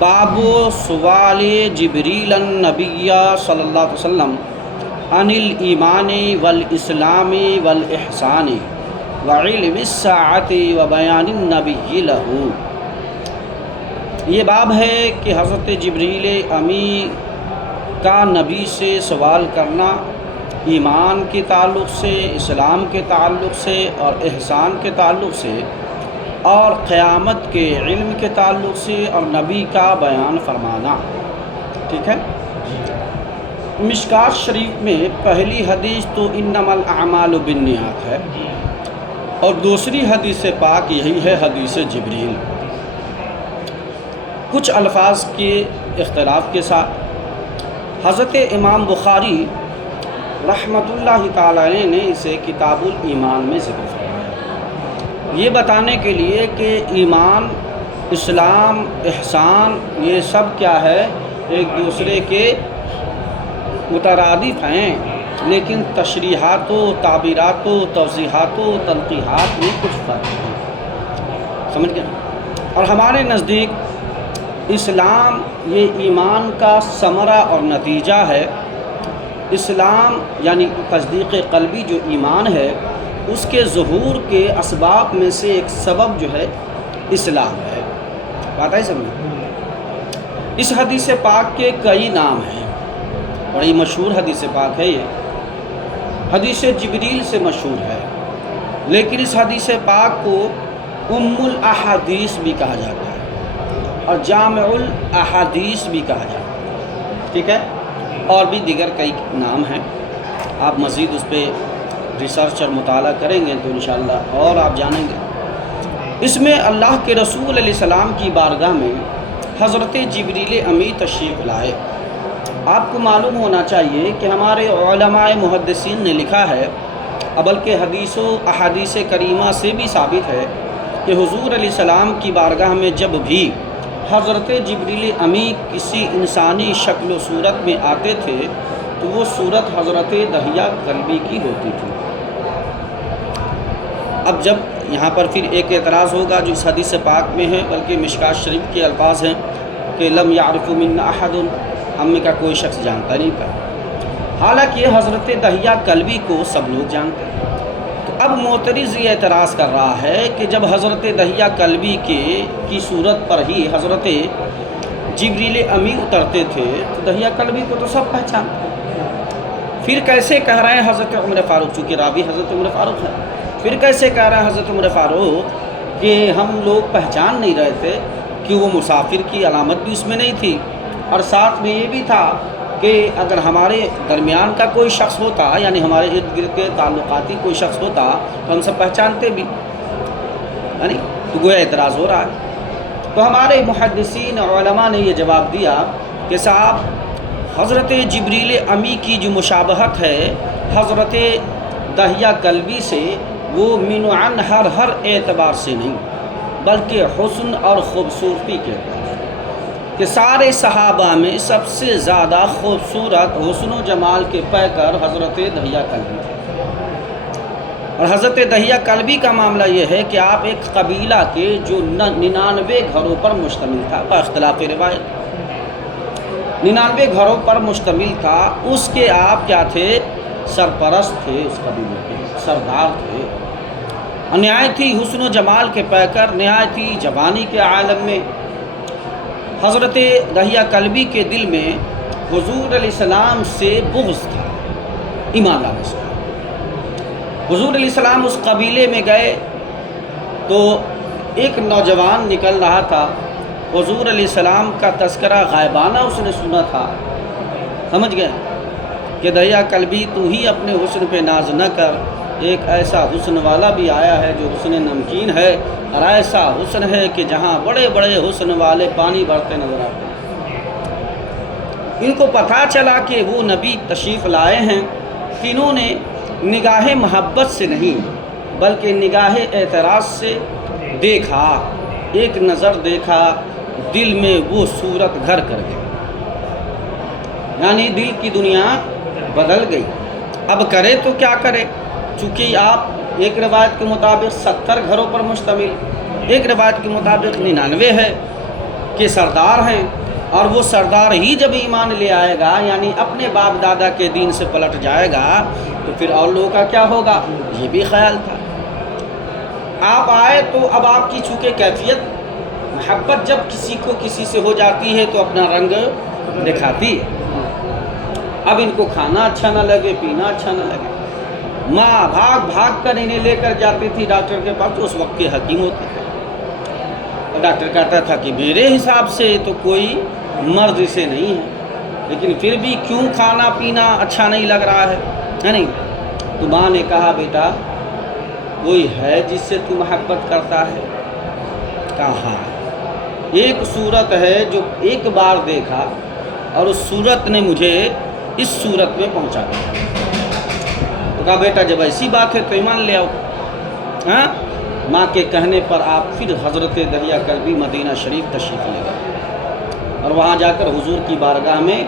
باب سوال جبریل النبی صلی اللہ علیہ وسلم عن الایمان والاسلام والاحسان وعلم الساعۃ وبیان النبی لہ۔ یہ باب ہے کہ حضرت جبریل امی کا نبی سے سوال کرنا ایمان کے تعلق سے، اسلام کے تعلق سے اور احسان کے تعلق سے، اور قیامت کے علم کے تعلق سے، اور نبی کا بیان فرمانا۔ ٹھیک ہے، مشکات شریف میں پہلی حدیث تو انما الاعمال بالنیات ہے، اور دوسری حدیث پاک یہی ہے حدیث جبریل، کچھ الفاظ کے اختلاف کے ساتھ۔ حضرت امام بخاری رحمۃ اللہ تعالی علیہ نے اسے کتاب الایمان میں ذکر فرمایا، یہ بتانے کے لیے کہ ایمان، اسلام، احسان یہ سب کیا ہے، ایک دوسرے کے مترادف ہیں، لیکن تشریحات و تعبیرات و توضیحات و تنقیحات میں کچھ فرق ہے، سمجھ گئے۔ اور ہمارے نزدیک اسلام یہ ایمان کا ثمرہ اور نتیجہ ہے۔ اسلام یعنی تصدیق قلبی جو ایمان ہے، اس کے ظہور کے اسباب میں سے ایک سبب جو ہے اسلام ہے۔ بات ہے سمجھ۔ اس حدیث پاک کے کئی نام ہیں، بڑی مشہور حدیث پاک ہے، یہ حدیث جبریل سے مشہور ہے، لیکن اس حدیث پاک کو ام الاحادیث بھی کہا جاتا ہے اور جامع الاحادیث بھی کہا جاتا ہے، ٹھیک ہے، اور بھی دیگر کئی نام ہیں۔ آپ مزید اس پہ ریسرچ اور مطالعہ کریں گے تو انشاءاللہ اور آپ جانیں گے۔ اس میں اللہ کے رسول علیہ السلام کی بارگاہ میں حضرت جبریل امی تشریف لائے۔ آپ کو معلوم ہونا چاہیے کہ ہمارے علماء محدثین نے لکھا ہے، بلکہ حدیث و احادیث کریمہ سے بھی ثابت ہے کہ حضور علیہ السلام کی بارگاہ میں جب بھی حضرت جبریل امی کسی انسانی شکل و صورت میں آتے تھے تو وہ صورت حضرت دحیہ کلبی کی ہوتی تھی۔ اب جب یہاں پر پھر ایک اعتراض ہوگا جو اس حدیث پاک میں ہے، بلکہ مشکات شریف کے الفاظ ہیں کہ لم یعرف منا احد، ہم میں کا کوئی شخص جانتا نہیں تھا، حالانکہ حضرت دحیہ کلبی کو سب لوگ جانتے ہیں۔ تو اب معترض یہ اعتراض کر رہا ہے کہ جب حضرت دحیہ کلبی کی صورت پر ہی حضرت جبریل امی اترتے تھے تو دحیہ کلبی کو تو سب پہچانتے ہیں، پھر کیسے کہہ رہے ہیں حضرت عمر فاروق، چونکہ راوی حضرت عمر فاروق ہے، پھر کیسے کہہ رہے ہیں حضرت عمر فاروق کہ ہم لوگ پہچان نہیں رہے تھے، کہ وہ مسافر کی علامت بھی اس میں نہیں تھی، اور ساتھ میں یہ بھی تھا کہ اگر ہمارے درمیان کا کوئی شخص ہوتا، یعنی ہمارے ارد گرد کے تعلقاتی کوئی شخص ہوتا تو ہم سب پہچانتے بھی، یعنی تو گویا اعتراض ہو رہا ہے۔ تو ہمارے محدثین علماء نے یہ جواب دیا کہ صاحب حضرت جبریل امی کی جو مشابہت ہے حضرت دحیہ کلبی سے، وہ من عن ہر اعتبار سے نہیں، بلکہ حسن اور خوبصورتی کے اعتبار سے، کہ سارے صحابہ میں سب سے زیادہ خوبصورت حسن و جمال کے پیکر حضرت دحیہ کلبی تھے۔ اور حضرت دحیہ کلبی کا معاملہ یہ ہے کہ آپ ایک قبیلہ کے جو 99 گھروں پر مشتمل تھا، باختلاف روایت 99 گھروں پر مشتمل تھا، اس کے آپ کیا تھے، سرپرست تھے، اس قبیلے کے سردار تھے، نہایتی حسن و جمال کے پیکر، نہایتی جوانی کے عالم میں حضرت دحیہ کلبی کے دل میں حضور علیہ السلام سے بغض تھا، ایمان لانے سے۔ حضور علیہ السلام اس قبیلے میں گئے تو ایک نوجوان نکل رہا تھا، حضور علیہ السلام کا تذکرہ غائبانہ اس نے سنا تھا، سمجھ گئے کہ دحیہ کلبی تو ہی اپنے حسن پہ ناز نہ کر، ایک ایسا حسن والا بھی آیا ہے جو حسن نمکین ہے، اور ایسا حسن ہے کہ جہاں بڑے بڑے حسن والے پانی بھرتے نظر آتے ہیں۔ ان کو پتہ چلا کہ وہ نبی تشریف لائے ہیں، تینوں نے نگاہ محبت سے نہیں بلکہ نگاہ اعتراض سے دیکھا، ایک نظر دیکھا، دل میں وہ صورت گھر کر گئی، یعنی دل کی دنیا بدل گئی۔ اب کرے تو کیا کرے، چونکہ آپ ایک روایت کے مطابق 70 گھروں پر مشتمل، ایک روایت کے مطابق 99 ہے، کے سردار ہیں، اور وہ سردار ہی جب ایمان لے آئے گا، یعنی اپنے باپ دادا کے دین سے پلٹ جائے گا، تو پھر اور لوگوں کا کیا ہوگا؟ یہ بھی خیال تھا۔ آپ آئے تو اب آپ کی چونکہ کیفیت، محبت جب کسی کو کسی سے ہو جاتی ہے تو اپنا رنگ دکھاتی ہے۔ اب ان کو کھانا اچھا نہ لگے، پینا اچھا نہ لگے، ماں بھاگ بھاگ کر انہیں لے کر جاتی تھی ڈاکٹر کے پاس، جو اس وقت کے حکیم ہوتے تھے، اور ڈاکٹر کہتا تھا کہ میرے حساب سے تو کوئی مرض اسے نہیں ہے، لیکن پھر بھی کیوں کھانا پینا اچھا نہیں لگ رہا ہے نہیں؟ تو ماں نے کہا بیٹا کوئی ہے جس سے تو محبت کرتا ہے؟ کہا ایک صورت ہے جو ایک بار دیکھا اور اس صورت نے مجھے اس صورت میں پہنچا دیا۔ تو کہا بیٹا جب ایسی بات ہے تو ایمان لے آؤ۔ ہاں، ماں کے کہنے پر آپ پھر حضرت دہیہ کلبی مدینہ شریف تشریف لے گئے، اور وہاں جا کر حضور کی بارگاہ میں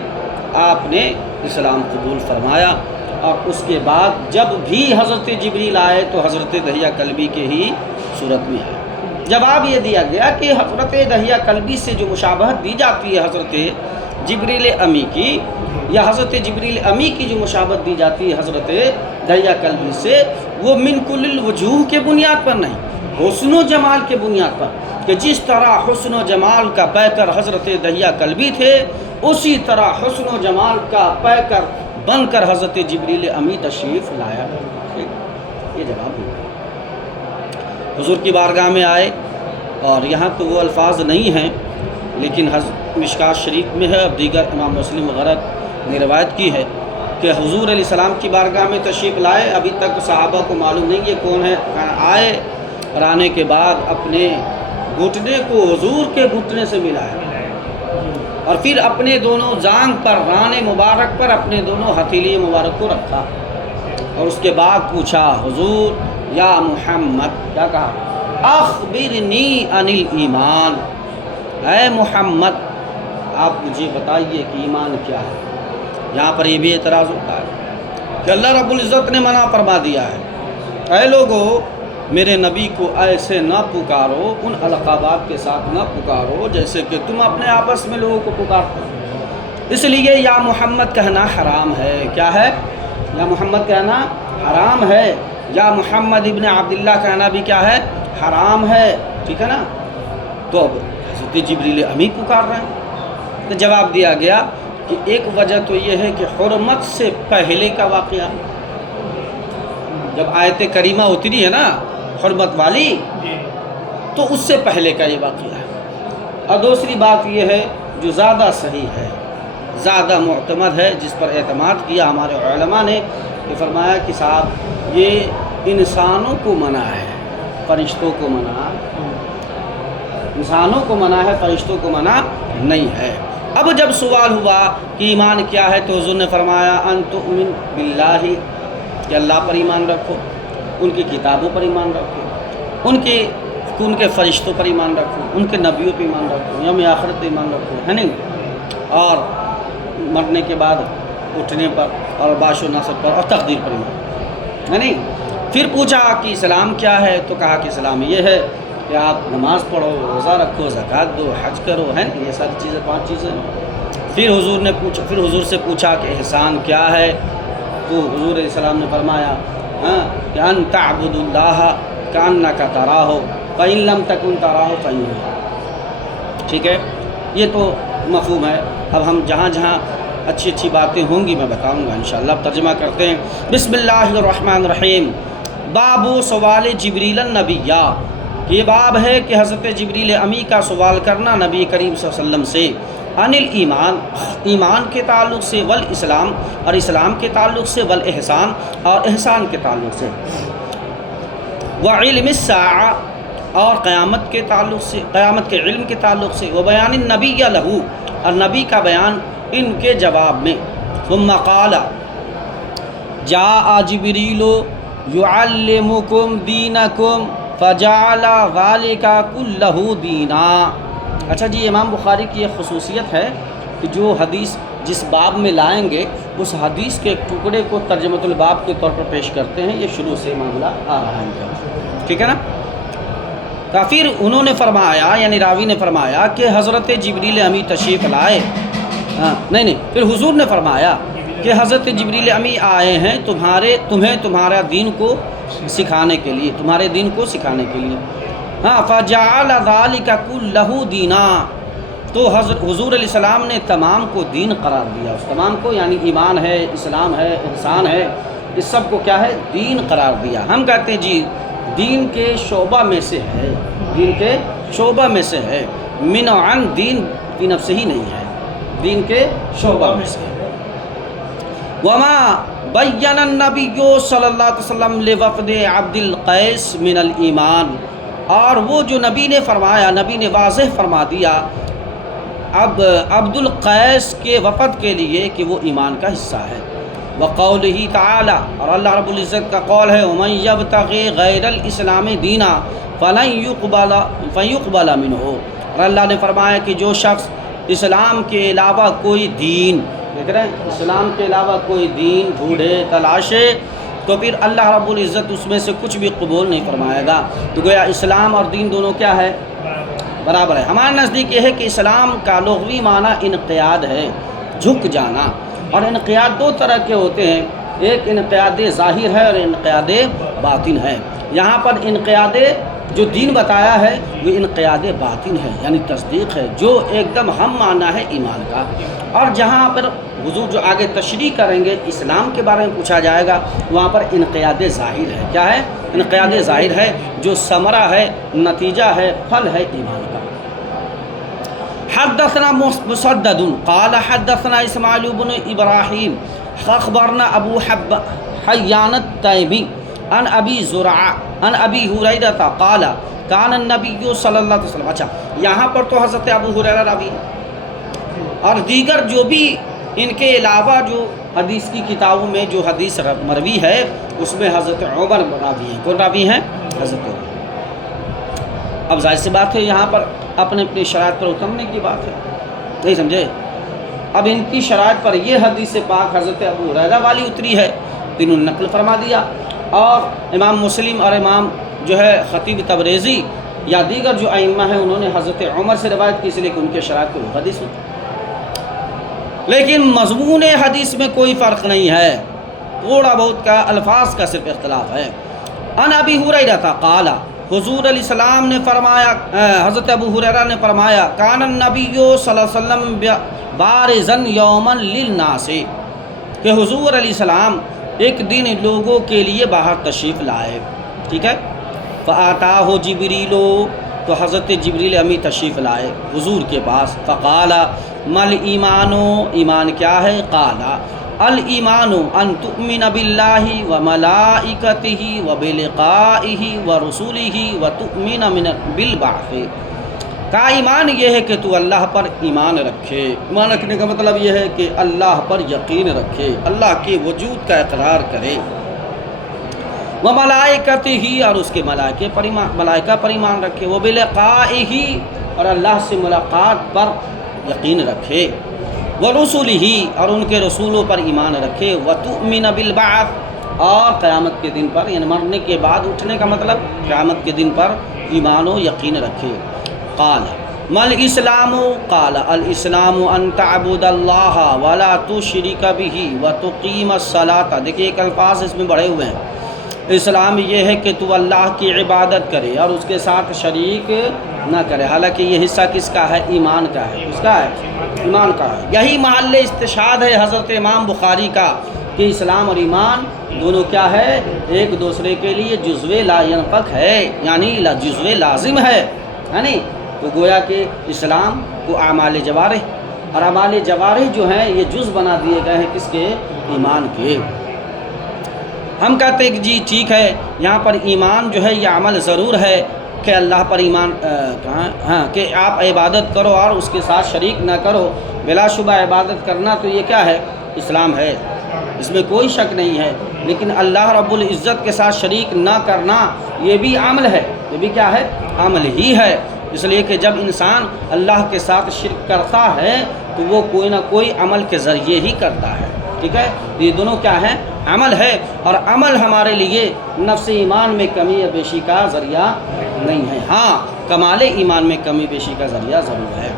آپ نے اسلام قبول فرمایا، اور اس کے بعد جب بھی حضرت جبریل آئے تو حضرت دہیہ کلبی کے ہی صورت میں آئے۔ جواب یہ دیا گیا کہ حضرت دہیہ کلبی سے جو مشابہت دی جاتی ہے حضرت جبریل امی کی، یا حضرت جبریل امی کی جو مشابہت دی جاتی ہے حضرت دہیہ کلبی سے، وہ من کل الوجوہ کے بنیاد پر نہیں، حسن و جمال کے بنیاد پر، کہ جس طرح حسن و جمال کا پیکر حضرت دہیہ کلبی تھے، اسی طرح حسن و جمال کا پیکر بن کر حضرت جبریل امی تشریف لایا۔ یہ جواب ہے۔ حضور کی بارگاہ میں آئے، اور یہاں تو وہ الفاظ نہیں ہیں، لیکن مشکات شریف میں ہے، اور دیگر امام مسلم وغیرہ نے روایت کی ہے کہ حضور علیہ السلام کی بارگاہ میں تشریف لائے، ابھی تک صحابہ کو معلوم نہیں یہ کون ہے، آئے، اور آنے کے بعد اپنے گھٹنے کو حضور کے گھٹنے سے ملایا، اور پھر اپنے دونوں جانگ پر، ران مبارک پر اپنے دونوں ہتھیلی مبارک کو رکھا، اور اس کے بعد پوچھا حضور یا محمد، کیا کہا؟ اخبرنی عن الایمان، اے محمد آپ مجھے بتائیے کہ ایمان کیا ہے۔ یہاں پر یہ بھی اعتراض ہوتا ہے کہ اللہ رب العزت نے منع فرما دیا ہے، اے لوگو میرے نبی کو ایسے نہ پکارو، ان القابات کے ساتھ نہ پکارو جیسے کہ تم اپنے آپس میں لوگوں کو پکارتے ہو، اس لیے یا محمد کہنا حرام ہے۔ کیا ہے؟ یا محمد کہنا حرام ہے، یا محمد ابن عبداللہ کہنا بھی کیا ہے؟ حرام ہے، ٹھیک ہے نا؟ تو اب حضرت جبریل امی پکار رہے ہیں، تو جواب دیا گیا کہ ایک وجہ تو یہ ہے کہ حرمت سے پہلے کا واقعہ، جب آیت کریمہ اتری ہے نا حرمت والی، تو اس سے پہلے کا یہ واقعہ ہے، اور دوسری بات یہ ہے جو زیادہ صحیح ہے، زیادہ معتمد ہے، جس پر اعتماد کیا ہمارے علماء نے، کہ فرمایا کہ صاحب یہ انسانوں کو منع ہے، فرشتوں کو منع، انسانوں کو منع ہے، فرشتوں کو منع نہیں ہے۔ اب جب سوال ہوا کہ ایمان کیا ہے، تو حضور نے فرمایا ان تؤمن باللہ، کہ اللہ پر ایمان رکھو، ان کی کتابوں پر ایمان رکھو، ان کے فرشتوں پر ایمان رکھو، ان کے نبیوں پر ایمان رکھو، یوم آخرت پر ایمان رکھو، ہے نہیں، اور مرنے کے بعد اٹھنے پر، اور باش و نصب پر، اور تقدیر پر ایمان، ہے نہیں۔ پھر پوچھا کہ اسلام کیا ہے، تو کہا کہ اسلام یہ ہے کہ آپ نماز پڑھو، روزہ رکھو، زکوٰۃ دو، حج کرو، ہے نا، یہ ساری چیزیں 5 چیزیں۔ پھر حضور سے پوچھا کہ احسان کیا ہے، تو حضور علیہ السلام نے فرمایا کہ ان تعبد اللہ کأنک تراہ فإن لم تکن تراہ فإنہ، ٹھیک ہے، یہ تو مفہوم ہے۔ اب ہم جہاں جہاں اچھی اچھی باتیں ہوں گی میں بتاؤں گا انشاءاللہ۔ اب ترجمہ کرتے ہیں۔ بسم اللہ الرحمن الرحیم۔ باب سوال جبریل النبیہ، یہ باب ہے کہ حضرت جبریل امی کا سوال کرنا نبی کریم صلی اللہ علیہ وسلم سے، عن الایمان، ایمان کے تعلق سے، والاسلام، اور اسلام کے تعلق سے، والاحسان، اور احسان کے تعلق سے، وعلم الساعہ، اور قیامت کے تعلق سے، قیامت کے علم کے تعلق سے، وبیان النبی لہو، اور نبی کا بیان ان کے جواب میں۔ ثم قال جاء جبریل یعلمکم دینکم فجعل ذلک کلہ دینا۔ اچھا جی، امام بخاری کی یہ خصوصیت ہے کہ جو حدیث جس باب میں لائیں گے اس حدیث کے ایک ٹکڑے کو ترجمۃ الباب کے طور پر پیش کرتے ہیں۔ یہ شروع سے معاملہ آ رہا ہے، ٹھیک ہے نا۔ کہ پھر انہوں نے فرمایا، یعنی راوی نے فرمایا کہ حضرت جبریل امی تشریف لائے، نہیں پھر حضور نے فرمایا کہ حضرت جبریل امی آئے ہیں تمہیں تمہارا دین کو سکھانے کے لیے، تمہارے دین کو سکھانے کے لیے۔ فجعل ذلک کلہ دینا، تو حضور علیہ السلام نے تمام کو دین قرار دیا، اس تمام کو یعنی ایمان ہے، اسلام ہے، احسان ہے، اس سب کو کیا ہے؟ دین قرار دیا۔ ہم کہتے ہیں جی دین کے شعبہ میں سے ہے، دین کے شعبہ میں سے ہے، من عن دین کی نفس ہی نہیں ہے، دین کے شعبہ میں سے ہے۔ وما بین النبی صلی اللہ علیہ وسلم لوفد عبد القیس من الایمان، اور وہ جو نبی نے فرمایا، نبی نے واضح فرما دیا اب عبد القیس کے وفد کے لیے کہ وہ ایمان کا حصہ ہے۔ وقولہ تعالی، اور اللہ رب العزت کا قول ہے ومن یبتغی غیر الاسلام دینا فلن یقبل منہ، اور اللہ نے فرمایا کہ جو شخص اسلام کے علاوہ کوئی دین، دیکھ رہے ہیں، اسلام کے علاوہ کوئی دین ڈھونڈے تلاشے تو پھر اللہ رب العزت اس میں سے کچھ بھی قبول نہیں فرمائے گا۔ تو گویا اسلام اور دین دونوں کیا ہے؟ برابر ہے۔ ہمارے نزدیک یہ ہے کہ اسلام کا لغوی معنی انقیاد ہے، جھک جانا، اور انقیاد دو طرح کے ہوتے ہیں، ایک انقیاد ظاہر ہے اور انقیاد باطن ہے۔ یہاں پر انقیاد جو دین بتایا ہے وہ انقیاد باطن ہے، یعنی تصدیق ہے، جو ایک دم ہم معنی ہے ایمان کا۔ اور جہاں پر حضور جو آگے تشریح کریں گے اسلام کے بارے میں پوچھا جائے گا، وہاں پر انقیاد ظاہر ہے۔ کیا ہے؟ انقیاد ظاہر ہے، جو ثمرہ ہے، نتیجہ ہے، پھل ہے ایمان کا۔ حدثنا مسدد قال حدثنا اسماعیل بن ابراہیم اخبرنا ابو حیان التیمی عن ابی زرعہ عن ابی ہریرہ قال کان النبی صلی اللہ علیہ وسلم۔ اچھا، یہاں پر تو حضرت ابو ہریرہ راوی اور دیگر جو بھی ان کے علاوہ جو حدیث کی کتابوں میں جو حدیث مروی ہے اس میں حضرت عمر راوی ہیں۔ کون راوی ہیں؟ حضرت عمر۔ اب ظاہر سی بات ہے یہاں پر اپنے اپنی شرائط پر اترنے کی بات ہے، نہیں سمجھے؟ اب ان کی شرائط پر یہ حدیث پاک حضرت ابو ہریرہ والی اتری ہے تو انہوں نے نقل فرما دیا، اور امام مسلم اور امام جو ہے خطیب تبریزی یا دیگر جو ائمہ ہیں انہوں نے حضرت عمر سے روایت کی، اس لیے کہ ان کے شرائط پر وہ حدیث ہوتی، لیکن مضمون حدیث میں کوئی فرق نہیں ہے، تھوڑا بہت کا الفاظ کا صرف اختلاف ہے۔ ان ابی ہریرہ قال، حضور علیہ السلام نے فرمایا، حضرت ابو ہریرہ نے فرمایا کان النبی صلی اللہ علیہ وسلم بارزا یوما للناس، کہ حضور علیہ السلام ایک دن لوگوں کے لیے باہر تشریف لائے، ٹھیک ہے۔ فآتاہ جبریل، تو حضرت جبریل امی تشریف لائے حضور کے پاس۔ فقال مل ایمان، ایمان کیا ہے؟ قال الایمان ان تؤمن باللہ وملائکتہ وبلقائہ ورسولہ وتؤمن بالبعث، کا ایمان یہ ہے کہ تو اللہ پر ایمان رکھے، ایمان رکھنے کا مطلب یہ ہے کہ اللہ پر یقین رکھے، اللہ کے وجود کا اقرار کرے، وملائکتہ، اور اس کے ملائکہ پر ایمان رکھے، وبلقائہ، اور اللہ سے ملاقات پر یقین رکھے، ورسولہ، اور ان کے رسولوں پر ایمان رکھے، وتؤمن بالبعث، اور قیامت کے دن پر، یعنی مرنے کے بعد اٹھنے کا مطلب قیامت کے دن پر ایمان و یقین رکھے۔ قال مل اسلام، قال الاسلام ان تعبد اللہ ولا تشرک بہ وتقیم الصلاۃ۔ دیکھیے ایک الفاظ اس میں بڑھے ہوئے ہیں، اسلام یہ ہے کہ تو اللہ کی عبادت کرے اور اس کے ساتھ شریک نہ کرے، حالانکہ یہ حصہ کس کا ہے؟ ایمان کا ہے، اس کا ہے، ایمان کا ہے۔ یہی محل استشہاد ہے حضرت امام بخاری کا کہ اسلام اور ایمان دونوں کیا ہے؟ ایک دوسرے کے لیے جزو لا ینفک ہے، یعنی جزو لازم ہے، یعنی تو گویا کہ اسلام کو اعمال جوارح، اور اعمال جوارح جو ہیں یہ جز بنا دیے گئے ہیں کس کے؟ ایمان کے۔ ہم کہتے ہیں کہ جی ٹھیک ہے، یہاں پر ایمان جو ہے یہ عمل ضرور ہے کہ اللہ پر ایمان ہاں کہ آپ عبادت کرو اور اس کے ساتھ شریک نہ کرو، بلا شبہ عبادت کرنا تو یہ کیا ہے؟ اسلام ہے، اس میں کوئی شک نہیں ہے، لیکن اللہ رب العزت کے ساتھ شریک نہ کرنا یہ بھی عمل ہے، یہ بھی کیا ہے؟ عمل ہی ہے، اس لیے کہ جب انسان اللہ کے ساتھ شرک کرتا ہے تو وہ کوئی نہ کوئی عمل کے ذریعے ہی کرتا ہے، ٹھیک ہے، یہ دونوں کیا ہیں؟ عمل ہے، اور عمل ہمارے لیے نفس ایمان میں کمی یا بیشی کا ذریعہ نہیں ہے، ہاں کمال ایمان میں کمی بیشی کا ذریعہ ضرور ہے۔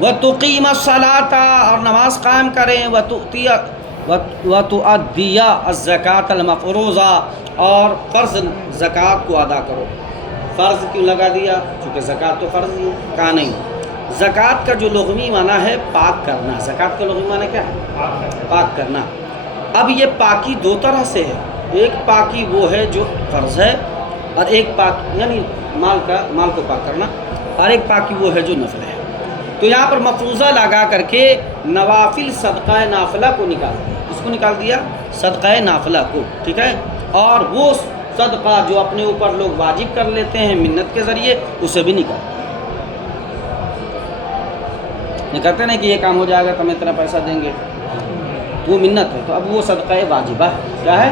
وَتُقِيمَ الصَّلَاةَ، اور نماز قائم کریں، وَتُؤَدِّيَ الزَّكَاةَ الْمَفْرُوضَةَ، اور فرض زکوٰۃ کو ادا کرو۔ فرض کیوں لگا دیا؟ چونکہ زکوٰۃ تو فرض ہی ہے، کہا نہیں۔ زکوٰۃ کا جو لغوی معنی ہے پاک کرنا، زکوٰۃ کا لغوی معنی کیا ہے؟ پاک کرنا۔ اب یہ پاکی دو طرح سے ہے، ایک پاکی وہ ہے جو فرض ہے، اور ایک پاک یعنی مال کو پاک کرنا، اور ایک پاکی وہ ہے جو نفل ہے۔ تو یہاں پر مفروضہ لگا کر کے نوافل صدقہ نافلہ کو نکال دیا، اس کو نکال دیا صدقہ نافلہ کو، ٹھیک ہے، اور وہ صدقہ جو اپنے اوپر لوگ واجب کر لیتے ہیں منت کے ذریعے، اسے بھی نکال دیا۔ یہ کہتے ہیں کہ یہ کام ہو جائے گا تو ہم اتنا پیسہ دیں گے، تو وہ منت ہے، تو اب وہ صدقہ واجبہ کیا ہے،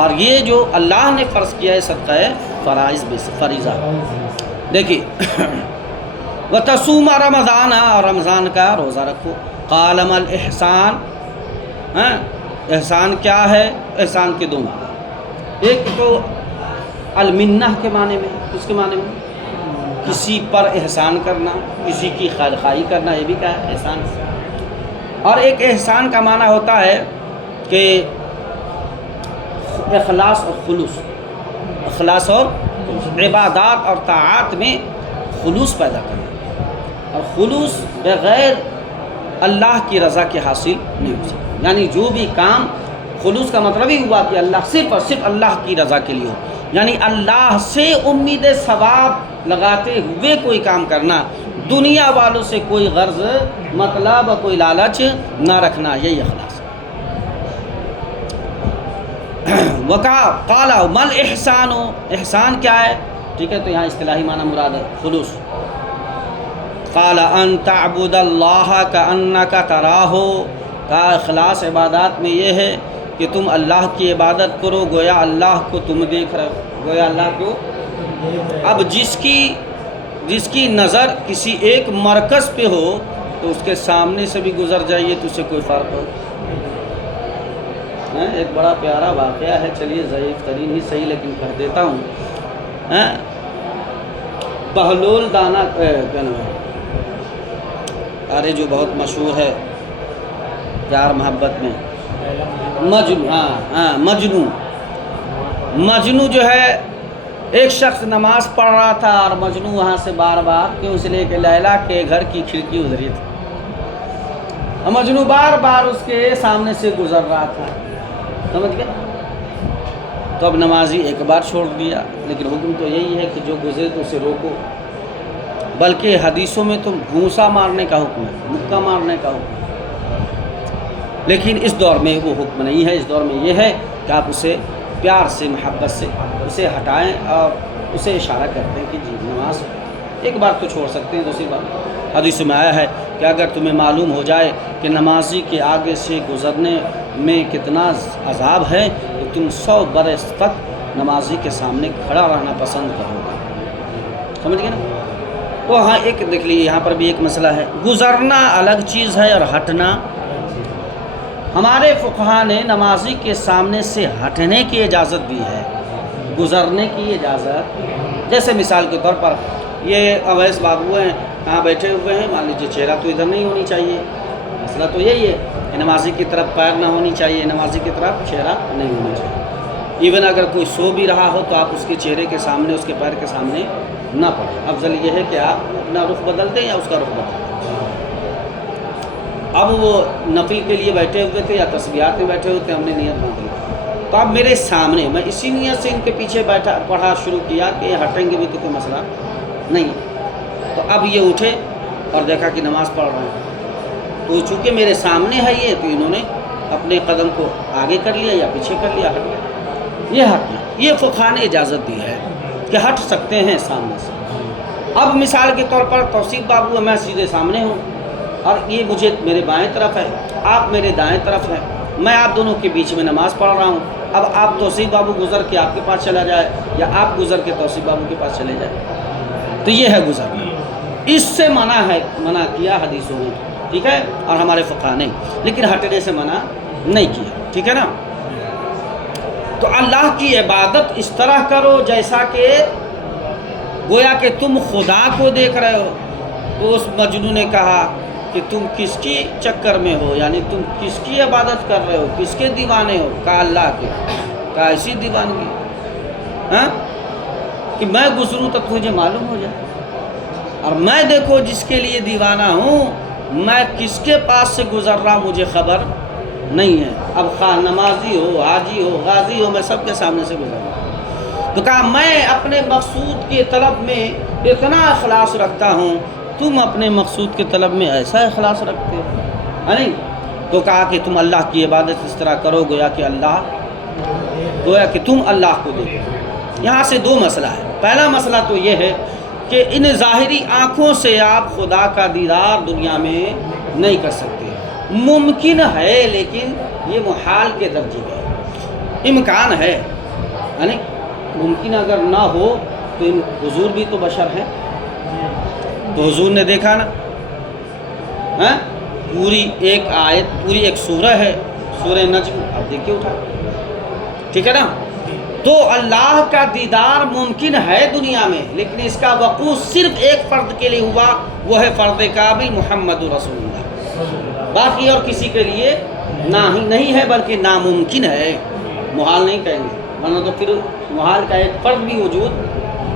اور یہ جو اللہ نے فرض کیا ہے صدقہ فریضہ۔ دیکھیے وَتَصُومَ رمضان، اور رمضان کا روزہ رکھو۔ قَالَ مَا الْإِحْسَانُ، احسان کیا ہے؟ احسان کے دو معنی، ایک تو المنہ کے معنی میں، اس کے معنی میں کسی پر احسان کرنا، کسی کی خیر خواہی کرنا، یہ بھی کیا ہے؟ احسان۔ اور ایک احسان کا معنی ہوتا ہے کہ اخلاص اور خلوص، اخلاص اور عبادات اور طاعات میں خلوص پیدا کرنا، اور خلوص بغیر اللہ کی رضا کے حاصل نہیں ہو سکتا، یعنی جو بھی کام، خلوص کا مطلب ہی ہوا کہ اللہ صرف اور صرف اللہ کی رضا کے لیے ہو، یعنی اللہ سے امید ثواب لگاتے ہوئے کوئی کام کرنا، دنیا والوں سے کوئی غرض مطلب کوئی لالچ نہ رکھنا، یہی اخلاص قال ما الاحسان، احسان کیا ہے؟ ٹھیک ہے، تو یہاں اصطلاحی معنی مراد ہے خلوص۔ قال ان تعبد اللہ کأنک تراہ، کہا اخلاص عبادات میں یہ ہے کہ تم اللہ کی عبادت کرو گویا اللہ کو تم دیکھ رہے ہو، گویا اللہ کو۔ اب جس کی نظر کسی ایک مرکز پہ ہو تو اس کے سامنے سے بھی گزر جائیے تو اسے کوئی فرق ہو۔ ایک بڑا پیارا واقعہ ہے، چلیے ضعیف ترین ہی صحیح لیکن کہہ دیتا ہوں۔ بہلول دانا کیا نام ہے، ارے جو بہت مشہور ہے پیار محبت میں، مجنو جو ہے، ایک شخص نماز پڑھ رہا تھا اور مجنو وہاں سے بار بار کہ اس لیے کہ لیلا کے گھر کی کھڑکی ادھری تھی، اور مجنو بار بار اس کے سامنے سے گزر رہا تھا، سمجھ گئے؟ تو اب نمازی ایک بار چھوڑ دیا، لیکن حکم تو یہی ہے کہ جو گزرے تو اسے روکو، بلکہ حدیثوں میں تو گھونسا مارنے کا حکم ہے، مکہ مارنے کا حکم ہے، لیکن اس دور میں وہ حکم نہیں ہے، اس دور میں یہ ہے کہ آپ اسے پیار سے محبت سے اسے ہٹائیں اور اسے اشارہ کرتے ہیں کہ جی نماز ایک بار تو چھوڑ سکتے ہیں، دوسری بار حدیث میں آیا ہے کہ اگر تمہیں معلوم ہو جائے کہ نمازی کے آگے سے گزرنے میں کتنا عذاب ہے تو تم 100 برس تک نمازی کے سامنے کھڑا رہنا پسند کرو گے، سمجھ گئے نا؟ تو ہاں ایک دیکھ لیجیے یہاں پر بھی ایک مسئلہ ہے، گزرنا الگ چیز ہے اور ہٹنا۔ ہمارے فقہا نے نمازی کے سامنے سے ہٹنے کی اجازت دی ہے، گزرنے کی اجازت، جیسے مثال کے طور پر یہ اویس بابو ہیں، کہاں بیٹھے ہوئے ہیں، مان لیجیے چہرہ تو ادھر نہیں ہونی چاہیے، مسئلہ تو یہی ہے کہ نمازی کی طرف پیر نہ ہونی چاہیے، نمازی کی طرف چہرہ نہیں ہونا چاہیے۔ ایون اگر کوئی سو بھی رہا ہو تو آپ اس کے چہرے کے سامنے، اس کے پیر کے سامنے نہ پڑھیں، افضل یہ ہے کہ آپ اپنا رخ بدل دیں یا اس کا رخ بدل دیں۔ اب وہ نفل کے لیے بیٹھے ہوئے تھے یا تسبیحات میں بیٹھے ہوئے تھے، ہم نے نیت باندھ لی، تو اب میرے سامنے، میں اسی نیت سے ان کے پیچھے بیٹھا پڑھا شروع کیا کہ ہٹیں گے بھی تو کوئی مسئلہ نہیں، تو اب یہ اٹھے اور دیکھا کہ نماز پڑھ رہے ہیں، تو چونکہ میرے سامنے ہے یہ، تو انہوں نے اپنے قدم کو آگے کر لیا یا پیچھے کر لیا، ہٹ گیا، یہ ہٹنا، یہ فقہا نے اجازت دی ہے کہ ہٹ سکتے ہیں سامنے سے۔ اب مثال کے طور پر توصیف بابو میں سیدھے سامنے ہوں اور یہ مجھے میرے بائیں طرف ہے، آپ میرے دائیں طرف ہیں، میں آپ دونوں کے بیچ میں نماز پڑھ رہا ہوں، اب آپ توصیف بابو گزر کے آپ کے پاس چلا جائے یا آپ گزر کے توصیف بابو کے پاس چلے جائے، تو یہ ہے گزرنا، اس سے منع کیا حدیثوں میں ٹھیک ہے، اور ہمارے فقہ نے، لیکن ہٹنے سے منع نہیں کیا، ٹھیک ہے نا۔ تو اللہ کی عبادت اس طرح کرو جیسا کہ گویا کہ تم خدا کو دیکھ رہے ہو۔ تو اس مجنون نے کہا کہ تم کس کی چکر میں ہو، یعنی تم کس کی عبادت کر رہے ہو، کس کے دیوانے ہو؟ کہا اللہ کے۔ کہا ایسی دیوانگی ہاں کہ میں گزروں تو تجھے معلوم ہو جائے، اور میں دیکھو جس کے لیے دیوانہ ہوں، میں کس کے پاس سے گزر رہا مجھے خبر نہیں ہے۔ اب خواہ نمازی ہو، حاجی ہو، غازی ہو، میں سب کے سامنے سے گزر رہا ہوں۔ تو کہا میں اپنے مقصود کے طلب میں اتنا اخلاص رکھتا ہوں، تم اپنے مقصود کے طلب میں ایسا اخلاص رکھتے ہو، ہے نہیں؟ تو کہا کہ تم اللہ کی عبادت اس طرح کرو گویا کہ تم اللہ کو دیکھو۔ یہاں سے دو مسئلہ ہے۔ پہلا مسئلہ تو یہ ہے کہ ان ظاہری آنکھوں سے آپ خدا کا دیدار دنیا میں نہیں کر سکتے، ممکن ہے لیکن یہ محال کے درجے میں ہے، امکان ہے، یعنی ممکن اگر نہ ہو تو حضور بھی تو بشر ہیں، تو حضور نے دیکھا نا، ہاں پوری ایک آیت، پوری ایک سورہ ہے، سورہ نجم، اب دیکھیے اٹھا، ٹھیک ہے نا۔ تو اللہ کا دیدار ممکن ہے دنیا میں، لیکن اس کا وقوع صرف ایک فرد کے لیے ہوا، وہ ہے فرد قابل محمد رسول اللہ، باقی اور کسی کے لیے نہیں ہے، بلکہ ناممکن ہے، محال نہیں کہیں گے، ورنہ تو پھر محال کا ایک فرد بھی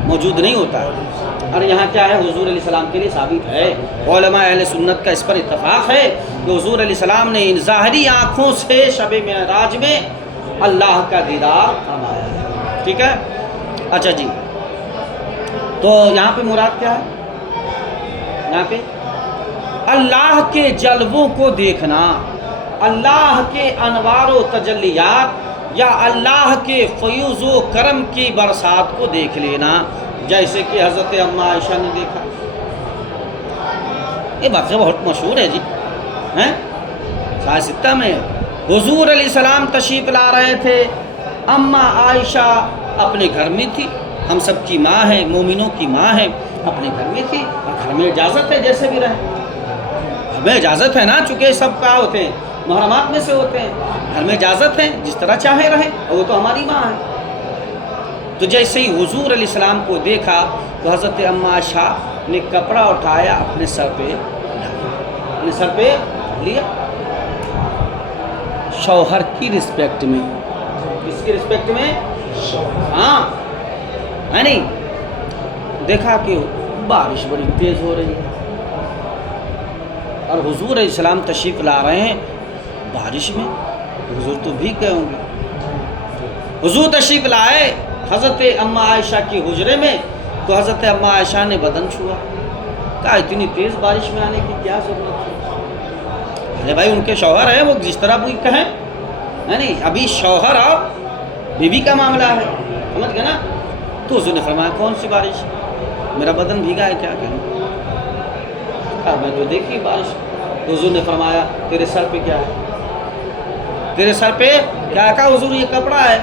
موجود نہیں ہوتا ہے۔ اور یہاں کیا ہے، حضور علیہ السلام کے لیے ثابت ہے، علماء اہل سنت کا اس پر اتفاق ہے کہ حضور علیہ السلام نے ان ظاہری آنکھوں سے شب معراج میں اللہ کا دیدار فرمایا ہے، ٹھیک ہے۔ اچھا جی، تو یہاں پہ مراد کیا ہے؟ یہاں پہ اللہ کے جلووں کو دیکھنا، اللہ کے انوار و تجلیات، یا اللہ کے فیوز و کرم کی برسات کو دیکھ لینا، جیسے کہ حضرت اماں عائشہ نے دیکھا۔ یہ واقعہ بہت مشہور ہے جی، ہیں صحیح ستہ میں حضور علیہ السلام تشریف لا رہے تھے، اماں عائشہ اپنے گھر میں تھی، ہم سب کی ماں ہے، مومنوں کی ماں ہے، اپنے گھر میں تھی، اور گھر میں اجازت ہے جیسے بھی رہے، گھر میں اجازت ہے نا، چونکہ سب کیا ہوتے ہیں، محرمات میں سے ہوتے ہیں، گھر میں اجازت ہے جس طرح چاہے رہے، اور وہ تو ہماری ماں ہے۔ تو جیسے ہی حضور علیہ السلام کو دیکھا تو حضرت اماں عائشہ نے کپڑا اٹھایا، اپنے سر پہ لیا، شوہر کی رسپیکٹ میں، کس کی رسپیکٹ میں؟ ہاں، ہے نہیں؟ دیکھا کہ بارش بڑی تیز ہو رہی ہے، اور حضور علیہ السلام تشریف لا رہے ہیں بارش میں، حضور تو بھیگ گئے ہوں گے۔ حضور تشریف لائے حضرت اماں عائشہ کی حجرے میں، تو حضرت اماں عائشہ نے بدن چھوا، کہا اتنی تیز بارش میں آنے کی کیا ضرورت ہے؟ ارے بھائی ان کے شوہر ہیں، وہ جس طرح بھی کہیں، ہے نہیں، ابھی شوہر اور بیوی کا معاملہ ہے، سمجھ گئے نا۔ تو حضور نے فرمایا کون سی بارش، میرا بدن بھیگا ہے، کیا کروں؟ کہا میں تو دیکھی بارش۔ تو حضور نے فرمایا تیرے سر پہ کیا ہے؟ تیرے سر پہ کیا؟ کہا حضور یہ کپڑا ہے،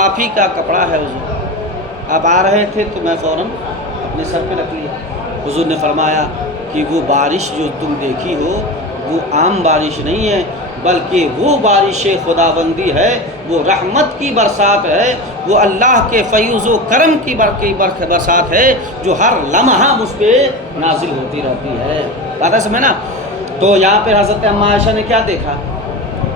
آپ ہی کا کپڑا ہے حضور، آپ آ رہے تھے تو میں فوراً اپنے سر پہ رکھ لیا۔ حضور نے فرمایا کہ وہ بارش جو تم دیکھی ہو وہ عام بارش نہیں ہے، بلکہ وہ بارش خداوندی ہے، وہ رحمت کی برسات ہے، وہ اللہ کے فیض و کرم کی برسات ہے جو ہر لمحہ مجھ پہ نازل ہوتی رہتی ہے۔ بات ہے سمجھے نا؟ تو یہاں پہ حضرت اماں عائشہ نے کیا دیکھا؟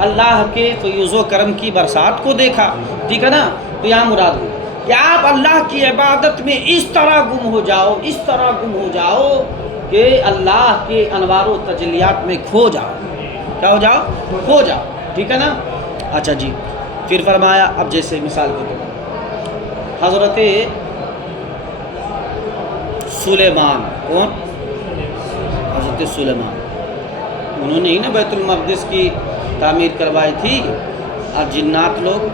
اللہ کے فیض و کرم کی برسات کو دیکھا، ٹھیک ہے نا۔ تو یہاں مراد ہے کہ آپ اللہ کی عبادت میں اس طرح گم ہو جاؤ کہ اللہ کے انوار و تجلیات میں کھو جاؤ، کیا ہو جاؤ؟ کھو جاؤ، ٹھیک ہے نا۔ اچھا جی، پھر فرمایا، اب جیسے مثال کے طور پر حضرت سلیمان، کون؟ حضرت سلیمان، انہوں نے ہی نا بیت المقدس کی تعمیر کروائی تھی، اور جنات لوگ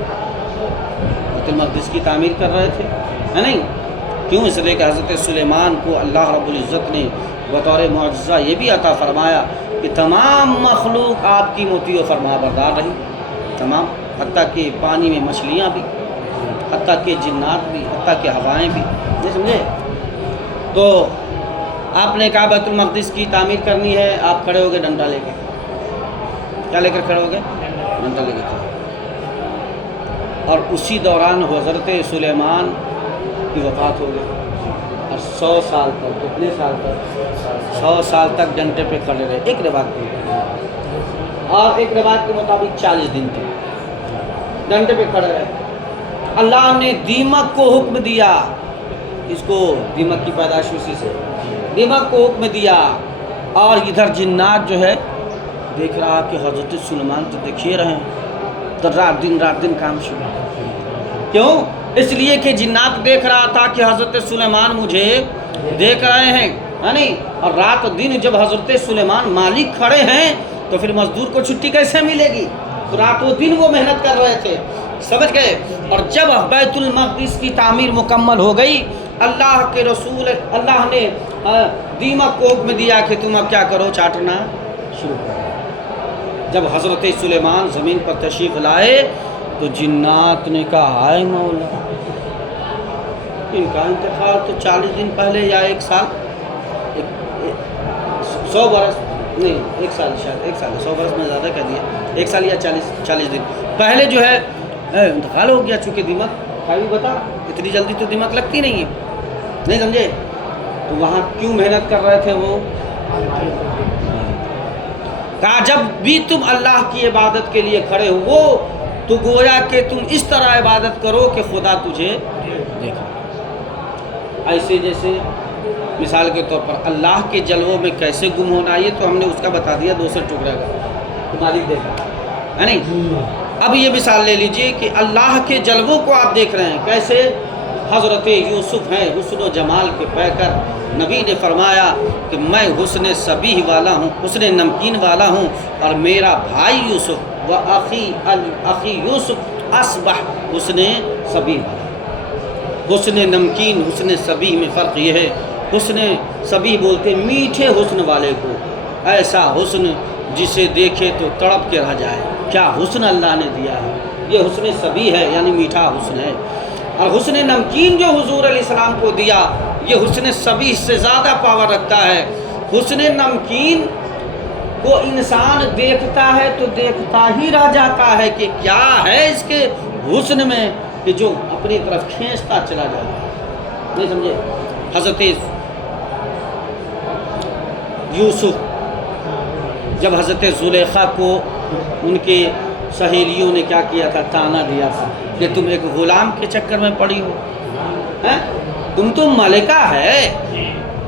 بیت المقدس کی تعمیر کر رہے تھے، ہے نہیں؟ کیوں؟ اس لیے کہ حضرت سلیمان کو اللہ رب العزت نے بطور معجزہ یہ بھی عطا فرمایا کہ تمام مخلوق آپ کی مطیع و فرما بردار رہی، تمام، حتیٰ کہ پانی میں مچھلیاں بھی، حتیٰ کہ جنات بھی، حتیٰ کہ ہوائیں بھی، نہیں سمجھے؟ تو آپ نے کہا بیت المقدس کی تعمیر کرنی ہے، آپ کھڑے ہو گئے ڈنڈا لے کے، کیا لے کر کھڑے ہو گئے؟ ڈنڈا لے کے کھڑے. اور اسی دوران حضرت سلیمان کی وفات ہو گئی، اور 100 سال تک، کتنے سال تک؟ 100 سال تک ڈنڈے پہ کھڑے رہے، ایک روایت میں، اور ایک روایت کے مطابق 40 دن تک ڈنڈے پہ کھڑے رہے. اللہ نے دیمک کو حکم دیا، اس کو دیمک کی پیدائش اسی سے، دیمک کو حکم دیا، اور ادھر جنات جو ہے دیکھ رہا کہ حضرت سلیمان تو دیکھیے رہے ہیں، تو رات دن کام شروع. کیوں؟ اس لیے کہ جنات دیکھ رہا تھا کہ حضرت سلیمان مجھے دیکھ رہے ہیں، نہیں، اور رات دن جب حضرت سلیمان مالک کھڑے ہیں تو پھر مزدور کو چھٹی کیسے ملے گی؟ تو رات و دن وہ محنت کر رہے تھے، سمجھ گئے. اور جب بیت المقدس کی تعمیر مکمل ہو گئی، اللہ کے رسول، اللہ نے دیمک کو حکم دیا کہ تم اب کیا کرو، چاٹنا شروع کرو. جب حضرت سلیمان زمین پر تشریف لائے تو جنات نے کہا ہائے مولا، ان کا انتقال تو 40 دن پہلے یا 1 سال، 100 برس نہیں، 1 سال، شاید 1 سال، 100 برس میں زیادہ کہہ دیا، 1 سال یا 40 دن پہلے جو ہے انتقال ہو گیا. چونکہ دیمک بھی بتا اتنی جلدی تو دیمک لگتی نہیں ہے، نہیں سمجھے. تو وہاں کیوں محنت کر رہے تھے وہ؟ کہا جب بھی تم اللہ کی عبادت کے لیے کھڑے ہو تو گویا کہ تم اس طرح عبادت کرو کہ خدا تجھے دیکھے. ایسے جیسے مثال کے طور پر اللہ کے جلووں میں کیسے گم ہونا، یہ تو ہم نے اس کا بتا دیا، دوسرے ٹکڑے کا تو مالک دیکھا ہے نہیں. اب یہ مثال لے لیجئے کہ اللہ کے جلووں کو آپ دیکھ رہے ہیں کیسے. حضرت یوسف ہیں حسن و جمال کے پیکر، نبی نے فرمایا کہ میں حسن صبیح والا ہوں، حسن نمکین والا ہوں، اور میرا بھائی یوسف و اخی یوسف اصبح حسن صبیح. حسن نمکین حسن صبیح میں فرق یہ ہے، حسن صبیح بولتے میٹھے حسن والے کو، ایسا حسن جسے دیکھے تو تڑپ کے رہ جائے. کیا حسن اللہ نے دیا ہے، یہ حسن صبیح ہے، یعنی میٹھا حسن ہے. اور حسن نمکین جو حضور علیہ السلام کو دیا، یہ حسن صبیح سے زیادہ پاور رکھتا ہے. حسن نمکین کو انسان دیکھتا ہے تو دیکھتا ہی رہ جاتا ہے کہ کیا ہے اس کے حسن میں کہ جو اپنی طرف کھینچتا چلا جاتا ہے. نہیں سمجھے. حضرت یوسف جب حضرت زلیخا کو ان کے سہیلیوں نے کیا کیا تھا، تانا دیا تھا کہ تم ایک غلام کے چکر میں پڑی ہو، تم تو ملکہ ہے،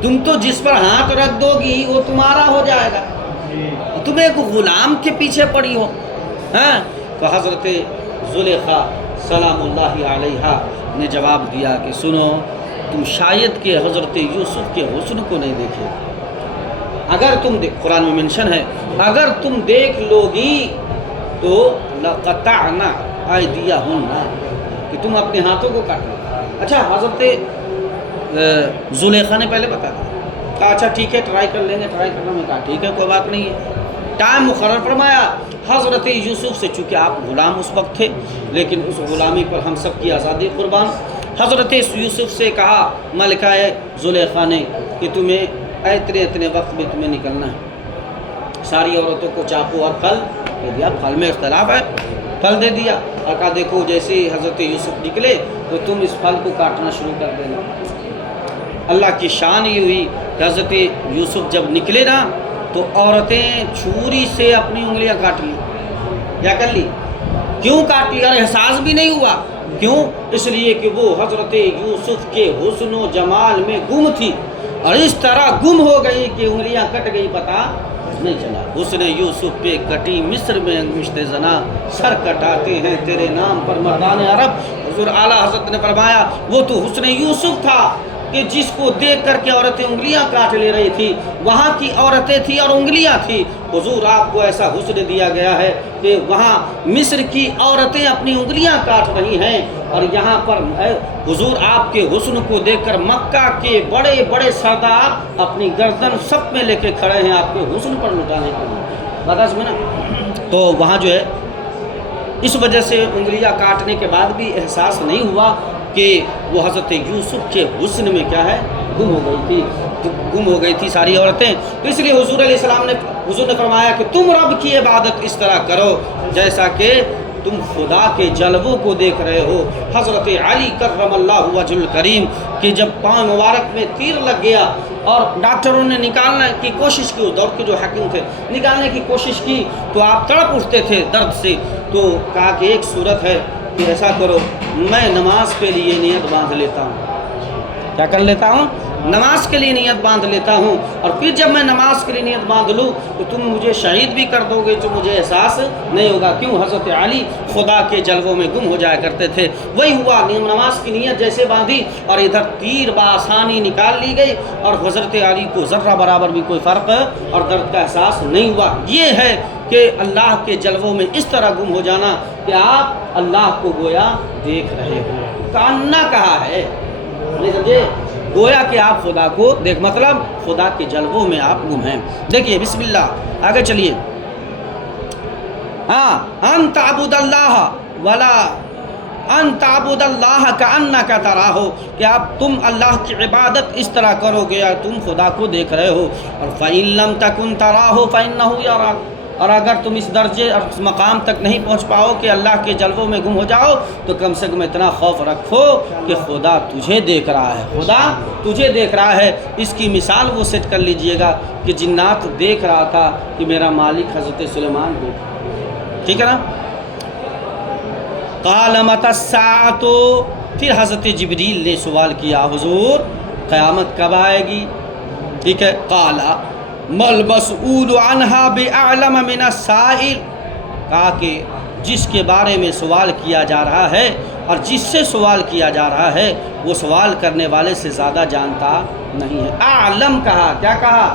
تم تو جس پر ہاتھ رکھ دو گی وہ تمہارا ہو جائے گا، تم ایک غلام کے پیچھے پڑی ہو. تو حضرت زلیخا سلام اللہ علیہا نے جواب دیا کہ سنو، تم شاید کہ حضرت یوسف کے حسن کو نہیں دیکھے. اگر تم قرآن میں منشن ہے، اگر تم دیکھ لو گی تو لقطعنا ایدیہن، کہ تم اپنے ہاتھوں کو کاٹ لو. اچھا حضرت زلیخا نے پہلے بتا دیا، کہا اچھا ٹھیک ہے ٹرائی کر لیں گے. ٹرائی کرنا میں کہا ٹھیک ہے کوئی بات نہیں ہے. ٹائم مقرر فرمایا. حضرت یوسف سے چونکہ آپ غلام اس وقت تھے، لیکن اس غلامی پر ہم سب کی آزادی قربان. حضرت یوسف سے کہا ملکہ زلیخا نے کہ تمہیں اتنے وقت میں تمہیں نکلنا ہے. ساری عورتوں کو چاقو اور پھل دے دیا، پھل میں اختلاف ہے، پھل دے دیا اور کہا دیکھو جیسے ہی حضرت یوسف نکلے تو تم اس پھل کو کاٹنا شروع کر دینا. اللہ کی شان یہ ہوئی کہ حضرت یوسف جب نکلے نا تو عورتیں چھری سے اپنی انگلیاں کاٹ لی. کیا کر لی؟ کیوں کاٹ لی؟ اور احساس بھی نہیں ہوا. کیوں؟ اس لیے کہ وہ حضرت یوسف کے حسن و جمال میں گم تھی، اور اس طرح گم ہو گئی کہ انگلیاں کٹ گئی، پتہ نہیں چلا. حسن یوسف پہ کٹی مصر میں انگشت زنا، سر کٹاتے ہیں تیرے نام پر مردان عرب. حضور اعلیٰ حضرت نے فرمایا وہ تو حسن یوسف تھا کہ جس کو دیکھ کر کے عورتیں انگلیاں کاٹ لے رہی تھی. وہاں کی عورتیں تھیں اور انگلیاں تھیں. حضور آپ کو ایسا حسن دیا گیا ہے کہ وہاں مصر کی عورتیں اپنی انگلیاں کاٹ رہی ہیں، اور یہاں پر حضور آپ کے حسن کو دیکھ کر مکہ کے بڑے بڑے سردار اپنی گردن سب میں لے کے کھڑے ہیں آپ کے حسن پر لٹانے کے لیے. بتا سمجھنا. تو وہاں جو ہے اس وجہ سے انگلیاں کاٹنے کے بعد بھی احساس نہیں ہوا کہ وہ حضرت یوسف کے حسن میں کیا ہے، گم ہو گئی تھی. گم ہو گئی تھی ساری عورتیں. تو اس لیے حضور علیہ السلام نے فرمایا کہ تم رب کی عبادت اس طرح کرو جیسا کہ تم خدا کے جلووں کو دیکھ رہے ہو. حضرت علی کرم اللہ وجہ الکریم کہ جب پاؤں مبارک میں تیر لگ گیا اور ڈاکٹروں نے نکالنے کی کوشش کی، اس دور کے جو حکیم تھے نکالنے کی کوشش کی تو آپ تڑپ اٹھتے تھے درد سے. تو کہا کہ ایک صورت ہے کہ ایسا کرو، میں نماز کے لیے نیت باندھ لیتا ہوں. کیا کر لیتا ہوں؟ نماز کے لیے نیت باندھ لیتا ہوں، اور پھر جب میں نماز کے لیے نیت باندھ لوں تو تم مجھے شہید بھی کر دو گے تو مجھے احساس نہیں ہوگا. کیوں؟ حضرت علی خدا کے جلووں میں گم ہو جایا کرتے تھے. وہی ہوا، نماز کی نیت جیسے باندھی اور ادھر تیر بآسانی نکال لی گئی اور حضرت علی کو ذرہ برابر بھی کوئی فرق اور درد کا احساس نہیں ہوا. یہ ہے کہ اللہ کے جلووں میں اس طرح گم ہو جانا کہ آپ اللہ کو گویا دیکھ رہے ہو. کاننا کہا ہے، نہیں سمجھے؟ گویا کہ آپ خدا کو دیکھ، مطلب خدا کے جلووں میں آپ گم ہیں. دیکھیے بسم اللہ آگے چلیے. ان تعبد اللہ ولا ان تعبد اللہ کأنک تراہ، کہ آپ تم اللہ کی عبادت اس طرح کرو گے یا تم خدا کو دیکھ رہے ہو. اور فإن لم تکن تراہ فإنہ یراک، اور اگر تم اس درجے اور اس مقام تک نہیں پہنچ پاؤ کہ اللہ کے جلووں میں گم ہو جاؤ تو کم سے کم اتنا خوف رکھو کہ خدا تجھے دیکھ رہا ہے. خدا تجھے دیکھ رہا ہے. اس کی مثال وہ سیٹ کر لیجئے گا کہ جنات دیکھ رہا تھا کہ میرا مالک حضرت سلیمان دیکھ، ٹھیک ہے نا. قال متی الساعۃ، پھر حضرت جبریل نے سوال کیا حضور قیامت کب آئے گی؟ ٹھیک ہے. قال مل مسئول عنہا بأعلم من السائل، کہا کہ جس کے بارے میں سوال کیا جا رہا ہے اور جس سے سوال کیا جا رہا ہے وہ سوال کرنے والے سے زیادہ جانتا نہیں ہے. اعلم کہا، کیا کہا؟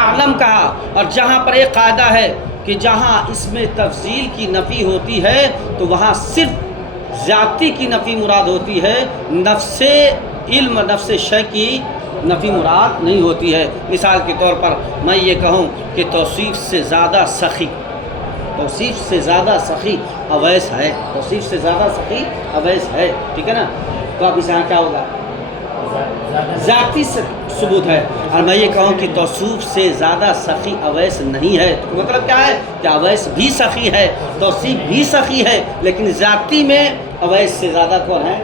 اعلم کہا. اور جہاں پر ایک قاعدہ ہے کہ جہاں اس میں تفضیل کی نفی ہوتی ہے تو وہاں صرف زیادتی کی نفی مراد ہوتی ہے، نفس علم نفس شے کی نفی مراد نہیں ہوتی ہے. مثال کے طور پر میں یہ کہوں کہ توصیف سے زیادہ سخی، توصیف سے زیادہ سخی اویس ہے، توصیف سے زیادہ سخی اویس ہے، ٹھیک ہے نا. تو اب اس یہاں کیا ہوگا؟ ذاتی ثبوت ہے. اور میں یہ کہوں کہ توصیف سے زیادہ سخی اویس نہیں ہے تو مطلب کیا ہے کہ اویس بھی سخی ہے، توصیف بھی سخی ہے، لیکن ذاتی میں اویس سے زیادہ کون ہے؟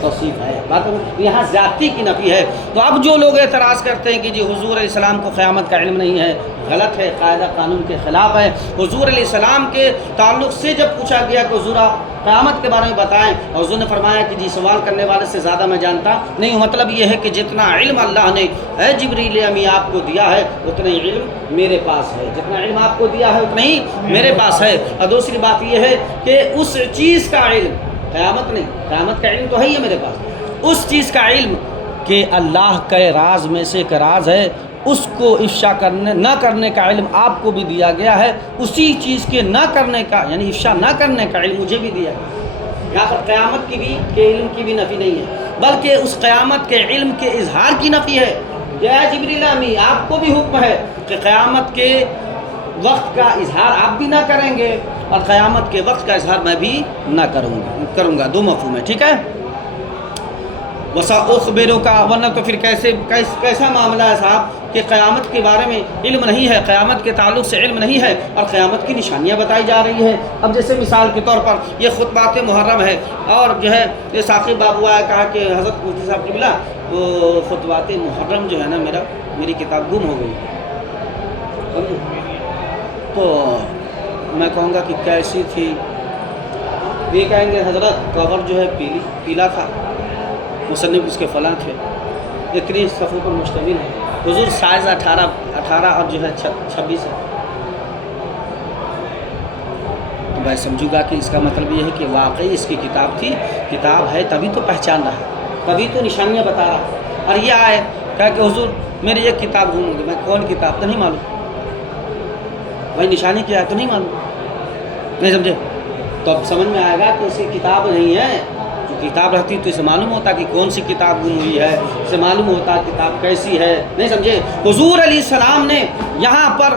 توصیف ہے. بات یہاں ذاتی کی نفی ہے. تو اب جو لوگ اعتراض کرتے ہیں کہ جی حضور علیہ السلام کو قیامت کا علم نہیں ہے، غلط ہے، قاعدہ قانون کے خلاف ہے. حضور علیہ السلام کے تعلق سے جب پوچھا گیا کہ حضور قیامت کے بارے میں بتائیں، اور حضور نے فرمایا کہ جی سوال کرنے والے سے زیادہ میں جانتا نہیں ہوں. مطلب یہ ہے کہ جتنا علم اللہ نے اے جبریل امی آپ کو دیا ہے اتنا ہی علم میرے پاس ہے، جتنا علم آپ کو دیا ہے اتنا ہی میرے پاس ہے. اور دوسری بات یہ ہے کہ اس چیز کا علم، قیامت نہیں، قیامت کا علم تو ہے ہی ہے میرے پاس، اس چیز کا علم کہ اللہ کے راز میں سے ایک راز ہے اس کو افشا کرنے نہ کرنے کا علم آپ کو بھی دیا گیا ہے. اسی چیز کے نہ کرنے کا یعنی افشا نہ کرنے کا علم مجھے بھی دیا ہے. یہاں پر قیامت کی بھی کے علم کی بھی نفی نہیں ہے بلکہ اس قیامت کے علم کے اظہار کی نفی ہے. یا جبریل امی آپ کو بھی حکم ہے کہ قیامت کے وقت کا اظہار آپ بھی نہ کریں گے اور قیامت کے وقت کا اظہار میں بھی نہ کروں گا. دو مفہوم ہے، ٹھیک ہے. وَسَأُخْبِرُكَ کا ورنہ تو پھر کیسا معاملہ ہے صاحب کہ قیامت کے بارے میں علم نہیں ہے، قیامت کے تعلق سے علم نہیں ہے اور قیامت کی نشانیاں بتائی جا رہی ہیں. اب جیسے مثال کے طور پر یہ خطبات محرم ہے اور جو ہے یہ ثاقب بابو آیا کہا کہ حضرت مفتی صاحب قبلہ وہ خطبات محرم جو ہے نا میری کتاب گم ہو گئی. تو میں کہوں گا کہ کیسی تھی؟ یہ کہیں گے حضرت کور جو ہے پیلا تھا، مصنف اس کے فلاں تھے، اتنی صفحوں پر مشتمل ہے. حضور سائز 18 اور جو ہے 26 ہے. تو میں سمجھوں گا کہ اس کا مطلب یہ ہے کہ واقعی اس کی کتاب تھی، کتاب ہے تبھی تو پہچان رہا، تبھی تو نشانیاں بتا رہا. اور یہ آئے کہا کہ حضور میری ایک کتاب گم ہو گئی. میں کون کتاب تو نہیں معلوم، بھائی نشانی کیا ہے تو نہیں معلوم، نہیں سمجھے؟ تو اب سمجھ میں آئے گا کہ اس کی کتاب نہیں ہے. جو کتاب رہتی تو اسے معلوم ہوتا کہ کون سی کتاب گم ہوئی ہے، اسے معلوم ہوتا کتاب کیسی ہے، نہیں سمجھے؟ حضور علیہ السلام نے یہاں پر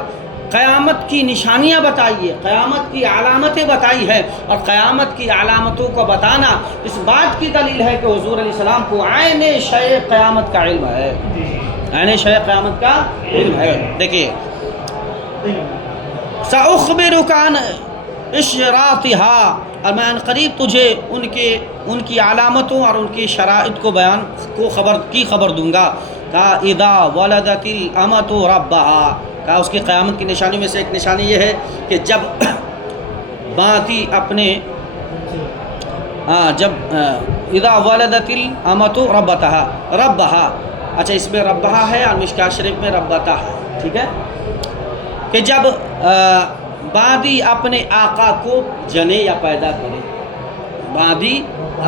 قیامت کی نشانیاں بتائی ہے، قیامت کی علامتیں بتائی ہے. اور قیامت کی علامتوں کو بتانا اس بات کی دلیل ہے کہ حضور علیہ السلام کو عین شے قیامت کا علم ہے. عین شے قیامت کا علم ہے۔ دیکھیے سأخبرک عن اشراطها، اور میں عنقریب تجھے ان کی علامتوں اور ان کی شرائط کو خبر دوں گا۔ کہا اذا ولدت الامۃ ربها، کہا اس کی قیامت کی نشانیوں میں سے ایک نشانی یہ ہے کہ جب باندھی اپنے اذا ولدت الامۃ ربها، اچھا اس میں ربها ہے اور مشکاۃ شریف میں ربتا ہے، ٹھیک ہے، کہ جب باندھی اپنے آقا کو جنے یا پیدا کرے، باندھی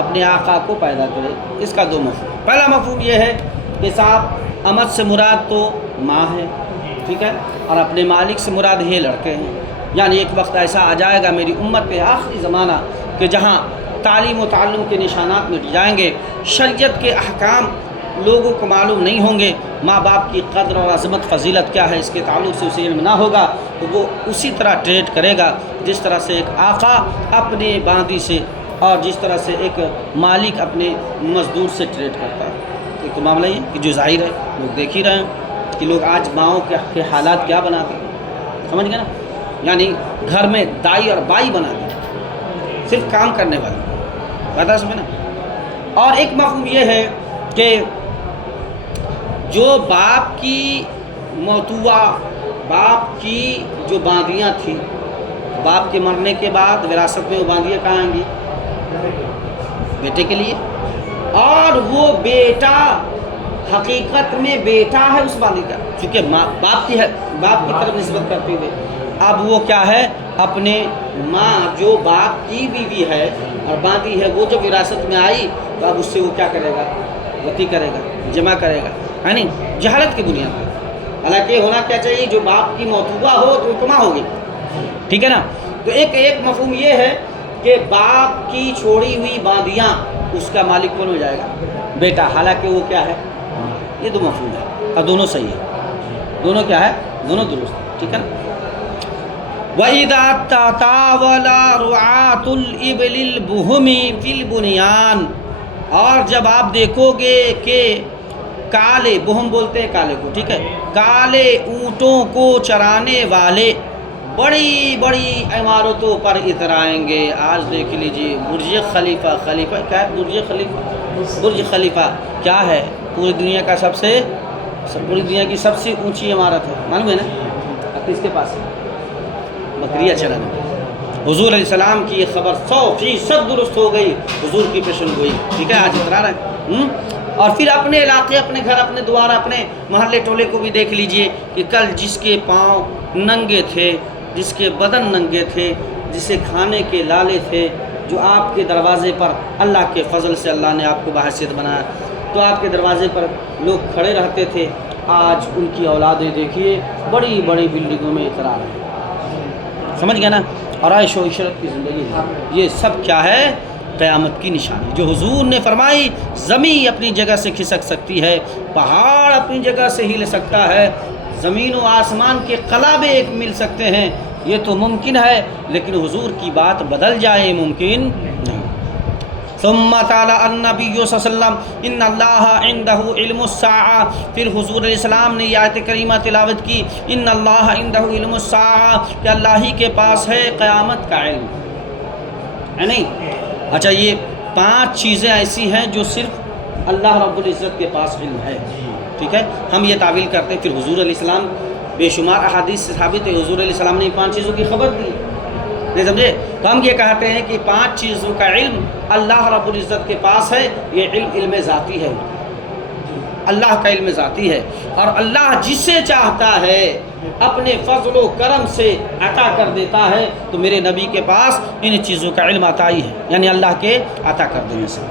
اپنے آقا کو پیدا کرے، اس کا دو مفہوم۔ پہلا مفہوم یہ ہے کہ صاحب امت سے مراد تو ماں ہے، ٹھیک ہے، اور اپنے مالک سے مراد یہ لڑکے ہیں، یعنی ایک وقت ایسا آ جائے گا میری امت پہ آخری زمانہ کہ جہاں تعلیم و تعلم کے نشانات مٹ جائیں گے، شریعت کے احکام لوگوں کو معلوم نہیں ہوں گے، ماں باپ کی قدر اور عظمت فضیلت کیا ہے اس کے تعلق سے اسے علم نہ ہوگا، تو وہ اسی طرح ٹریٹ کرے گا جس طرح سے ایک آقا اپنے باندھی سے اور جس طرح سے ایک مالک اپنے مزدور سے ٹریٹ کرتا ہے۔ ایک تو معاملہ یہ کہ جو ظاہر ہے لوگ دیکھ ہی رہے ہیں کہ لوگ آج ماؤں کے حالات کیا بنا دیں، سمجھ گئے نا، یعنی گھر میں دائی اور بائی بنا دیں، صرف کام کرنے والی بات سمجھے نا۔ اور ایک مفہوم یہ ہے کہ جو باپ کی موتوا، باپ کی جو باندیاں تھیں، باپ کے مرنے کے بعد وراثت میں وہ باندیاں کہاں آئیں گی؟ بیٹے کے لیے، اور وہ بیٹا حقیقت میں بیٹا ہے اس باندھی کا، چونکہ باپ کی طرف نسبت کرتے ہوئے اب وہ کیا ہے، اپنے ماں جو باپ کی بیوی ہے اور باندھی ہے وہ جو وراثت میں آئی تو اب اس سے وہ کیا کرے گا، وتی کرے گا، جمع کرے گا، ہے نہیں، جہالت کی بنیاد پر۔ حالانکہ ہونا کیا چاہیے، جو باپ کی موتوا ہو تو کما ہوگی، ٹھیک ہے نا۔ تو ایک مفہوم یہ ہے کہ باپ کی چھوڑی ہوئی باندیاں اس کا مالک کون ہو جائے گا، بیٹا، حالانکہ وہ کیا ہے، یہ دو مفہوم ہے اور دونوں صحیح ہے، دونوں کیا ہے، دونوں درست ہے، ٹھیک ہے نا۔ وَإِذَا تَطَاوَلَ رُعَاةُ الْإِبِلِ الْبُهُمِ فِي الْبُنْيَانِ، اور جب آپ دیکھو گے کہ کالے، بہم بولتے ہیں کالے کو، ٹھیک ہے، کالے اونٹوں کو چرانے والے بڑی بڑی عمارتوں پر اترائیں گے۔ آج دیکھ لیجیے برج خلیفہ کیا ہے، برج خلیفہ کیا ہے، پوری دنیا کی سب سے اونچی عمارت ہے، معلوم ہے نا، اب کس کے پاس ہے، بکریاں چلانے۔ حضور علیہ السلام کی یہ خبر 100% درست ہو گئی، حضور کی پیشن گوئی، ٹھیک ہے، آج اترا رہے ہیں۔ اور پھر اپنے علاقے، اپنے گھر، اپنے دوار، اپنے محلے ٹولے کو بھی دیکھ لیجئے کہ کل جس کے پاؤں ننگے تھے، جس کے بدن ننگے تھے، جسے کھانے کے لالے تھے، جو آپ کے دروازے پر اللہ کے فضل سے اللہ نے آپ کو بحیثیت بنایا، تو آپ کے دروازے پر لوگ کھڑے رہتے تھے، آج ان کی اولادیں دیکھیے بڑی بڑی بلڈنگوں میں اترا رہے ہیں، سمجھ گئے نا، اور عیش و عشرت کی زندگی ہے۔ یہ سب کیا ہے، قیامت کی نشانی، جو حضور نے فرمائی زمین اپنی جگہ سے کھسک سکتی ہے، پہاڑ اپنی جگہ سے ہل سکتا ہے، زمین و آسمان کے قلابے ایک مل سکتے ہیں، یہ تو ممکن ہے، لیکن حضور کی بات بدل جائے ممکن نہیں۔ ثم تعالی النبی صلی اللہ علیہ وسلم ان اللہ عنده علم الساعہ، پھر حضور علیہ السلام نے یہ آیت کریمہ تلاوت کی، ان اللہ عنده علم الساعہ، کہ اللہ ہی کے پاس ہے قیامت کا علم، ہے نہیں۔ اچھا، یہ 5 چیزیں ایسی ہیں جو صرف اللہ رب العزت کے پاس علم ہے، ٹھیک ہے، ہم یہ تعویل کرتے ہیں، پھر حضور علیہ السلام بے شمار احادیث سے ثابت ہے حضور علیہ السلام نے 5 چیزوں کی خبر دی، نہیں سمجھے، تو ہم یہ کہتے ہیں کہ 5 چیزوں کا علم اللہ رب العزت کے پاس ہے، یہ علم ذاتی ہے، اللہ کا علم ذاتی ہے، اور اللہ جسے چاہتا ہے اپنے فضل و کرم سے عطا کر دیتا ہے، تو میرے نبی کے پاس ان چیزوں کا علم عطائی ہے، یعنی اللہ کے عطا کر دینے سے،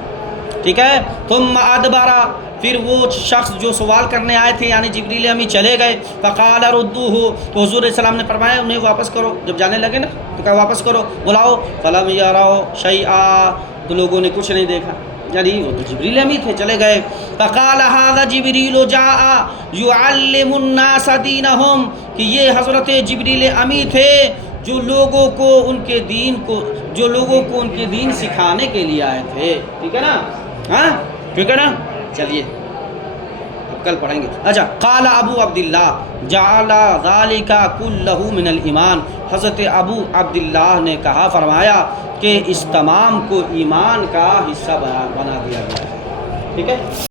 ٹھیک ہے۔ ثم ادبرا، پھر وہ شخص جو سوال کرنے آئے تھے یعنی جبریل امی چلے گئے، فقال ردوہ، تو حضور علیہ السلام نے فرمایا انہیں واپس کرو، جب جانے لگے نا تو کہا واپس کرو، بلاؤ، فلم یروا شیئا، تو لوگوں نے کچھ نہیں دیکھا، یعنی وہ تو جبریل امی تھے، چلے گئے۔ فقال هذا جبریل جاء يعلم الناس دینہم، کہ یہ حضرت جبریل امی تھے جو لوگوں کو ان کے دین سکھانے کے لیے آئے تھے، ٹھیک ہے نا، ہاں ٹھیک ہے نا۔ چلیے کل پڑھیں گے. اچھا، قال ابو عبداللہ جعل ذالک کلہ من الایمان، حضرت ابو عبداللہ نے کہا، فرمایا کہ اس تمام کو ایمان کا حصہ بنا دیا گیا ہے. ٹھیک ہے.